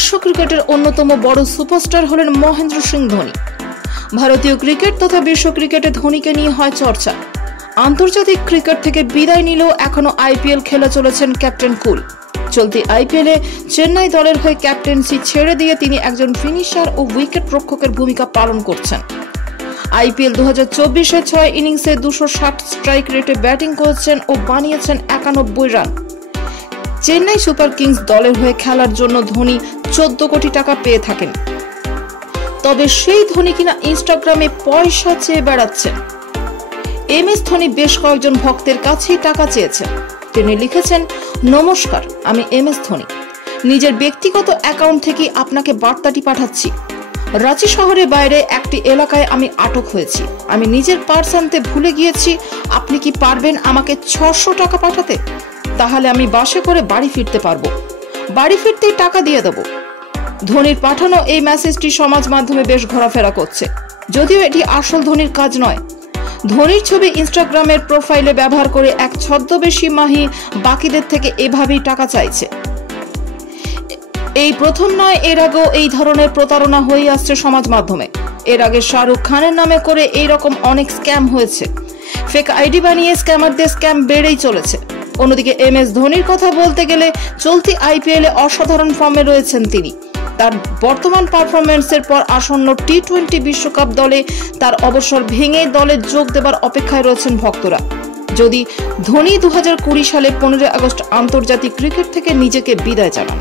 বিশ্ব ক্রিকেটের অন্যতম বড় সুপারস্টার হলেন মহেন্দ্র সিং ধোনি। ভারতীয় ক্রিকেট তথা বিশ্ব ক্রিকেটে ধোনিকে নিয়ে হয় চর্চা। আন্তর্জাতিক ক্রিকেট থেকে বিদায় নিলেও এখনো আইপিএল খেলে চলেছেন ক্যাপ্টেন কুল। চলতি আইপিএলে চেন্নাই দলের হয়ে ক্যাপ্টেন্সি ছেড়ে দিয়ে তিনি একজন ফিনিশার ও উইকেট রক্ষকের ভূমিকা পালন করছেন। আইপিএল 2024-এ 6 ইনিংসে 260 স্ট্রাইক রেটে ব্যাটিং করেছেন ও বানিয়েছেন 91 রান। চেন্নাই সুপার কিংস দলের হয়ে খেলার জন্য ধোনি 14 কোটি টাকা পেয়ে থাকেন। তবে সেই ধোনি কিনা ইনস্টাগ্রামে পয়সা চেয়ে বেড়াচ্ছেন। এমএস ধোনি বেশ কয়েকজন ভক্তের কাছেই টাকা চেয়েছেন। তিনি লিখেছেন, নমস্কার, আমি এমএস ধোনি। নিজের ব্যক্তিগত অ্যাকাউন্ট থেকে আপনাকে বার্তাটি পাঠাচ্ছি। রাঁচি শহরের বাইরে একটি এলাকায় আমি আটক হয়েছি। আমি নিজের পার্স আনতে ভুলে গিয়েছি। আপনি কি পারবেন আমাকে 600 টাকা পাঠাতে? তাহলে আমি বাসে করে বাড়ি ফিরতে পারবো। বাড়ি ফিরতেই টাকা দিয়ে দেব। ধোনির পাঠানো এই মেসেজটি সমাজ মাধ্যমে বেশ ঘোরাফেরা করছে, যদিও এটি আসল ধোনির কাজ নয়। ধোনির ছবি ইনস্টাগ্রামের প্রোফাইলে ব্যবহার করে এক ছদ্মবেশী মাহি বাকিদের থেকে এভাবেই টাকা চাইছে। এই প্রথম নয়, এর আগেও এই ধরনের প্রতারণা হয়ে আসছে সমাজ মাধ্যমে। এর আগে শাহরুখ খানের নামে করে এই রকম অনেক স্ক্যাম হয়েছে। ফেক আইডি বানিয়ে স্ক্যামারদের স্ক্যাম বেড়েই চলেছে। অন্যদিকে এমএস ধোনির কথা বলতে গেলে চলতি আইপিএলে অসাধারণ ফর্মে রয়েছেন তিনি। তার বর্তমান পারফরম্যান্সের পর আসন্ন টি-20 বিশ্বকাপ দলে তার অবসর ভেঙে দলে যোগ দেবার অপেক্ষায় রয়েছেন ভক্তরা। যদি ধোনি 2020 সালে 15 আগস্ট আন্তর্জাতিক ক্রিকেট থেকে নিজেকে বিদায় জানান।